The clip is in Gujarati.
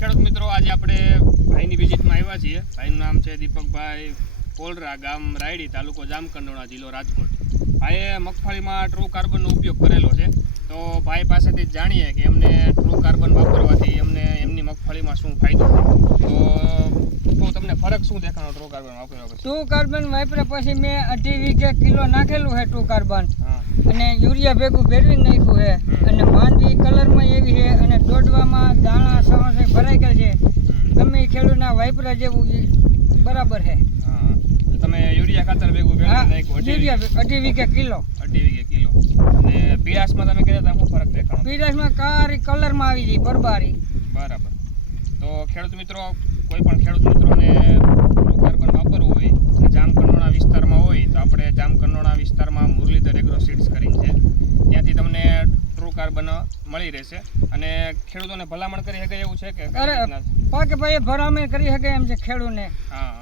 ખેડૂત મિત્રો, આજે આપણે ભાઈની વિઝિટમાં આવ્યા છીએ. ભાઈનું નામ છે દીપકભાઈ પોલરા, ગામ રાયડી, તાલુકો જામકંડોરણા, જિલ્લો રાજકોટ. ભાઈએ મગફળીમાં ટ્રુ કાર્બનનો ઉપયોગ કરેલો છે. તો ભાઈ પાસેથી જ જાણીએ કે એમને ટ્રુ કાર્બન વાપરવાથી એમની મગફળીમાં શું ફાયદો થાય. તો તમને ફરક શું દેખાણો ટ્રુ કાર્બન વાપરવા પછી? ટ્રુ કાર્બન વાપર્યા પછી મેં 2.5 વીઘે કિલો નાખેલું છે ટ્રુ કાર્બન, અને યુરિયા ભેગું ભેળવી નાખ્યું છે. અને માંડવી કલરમાં એવી છે, અને દોડવામાં દાણા સવાસે ભરાઈ ગયા છે. ગમે એ ખેડૂતના વાપરા જેવું બરાબર છે. તમે યુરિયા ખાતર ભેગું ભેળવી નાખ્યું? યુરિયા 2.5 વીઘે કિલો. 2.5 વીઘે કિલો. અને પીળાશમાં તમે કહેતા હતા શું ફરક દેખાણો? પીળાશમાં કારી કલરમાં આવી ગઈ બરબારી. બરાબર. તો ખેડૂત મિત્રો, કોઈ પણ ખેડૂત મિત્રોને ટ્રુ કાર્બન વાપરવું હોય અને જામકંડોરણા વિસ્તારમાં હોય તો આપણે જામકંડોરણા વિસ્તારમાં મુરલીધર એગ્રો સીડ્સ કરીને છે, ત્યાંથી તમને ટ્રુ કાર્બન મળી રહેશે. અને ખેડૂતોને ભલામણ કરી શકે એવું છે કે અરે પાકે ભાઈ ભલામણ કરી શકે એમ છે ખેડૂતને. હા,